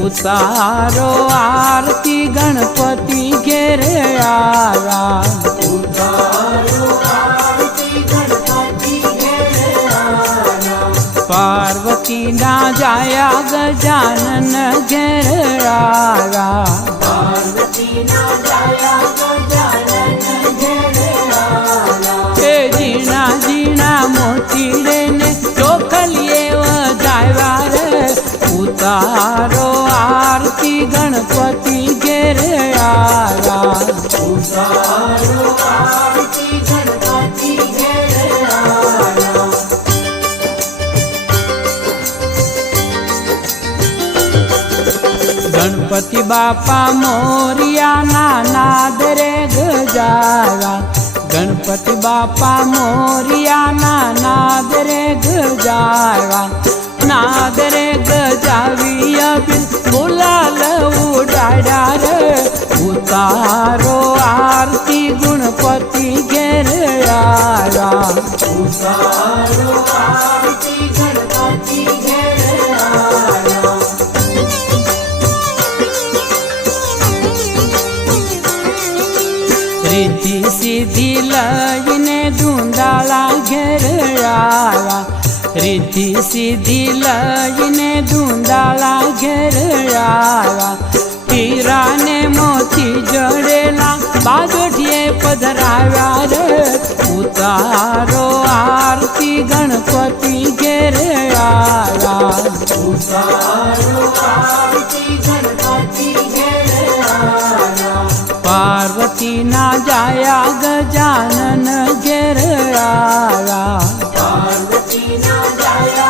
उतारो आरती गणपति घेरे आया, उतारो आरती गणपति घेरे आया। पार्वती ना जाया गजानन घेरे आया, पार्वती ना जाया गजानन घेरे आया। हे जीना जीना मोती ने चोखलिए वजाया रे, उतारो आरती गणपति घेरे आया, उतारो आरती गणपति घेरे आया। गणपति बापा मोरिया नाद रे गजाया, गणपति बापा मोरिया नाद रे गजाया, नाद रे गजावी अबिन गुलाल उडाड़ा रे, उतारो आरती गणपति घेरे आया, उतारो आरती गणपति घेरे आया। रिद्धि सिद्धि लयने धुंधाला घेरे आया, रिद्धि सिद्धि लयने धुंधाला घेरे आया, हीरा ने मोती जड़ेला बाजोठिए पधराव्या रे, उतारो आरती गणपति घेरे आया, उतारो आरती गणपति घेरे आया। पार्वती ना जाया गजानन घेरे आया, पार्वती ना जाया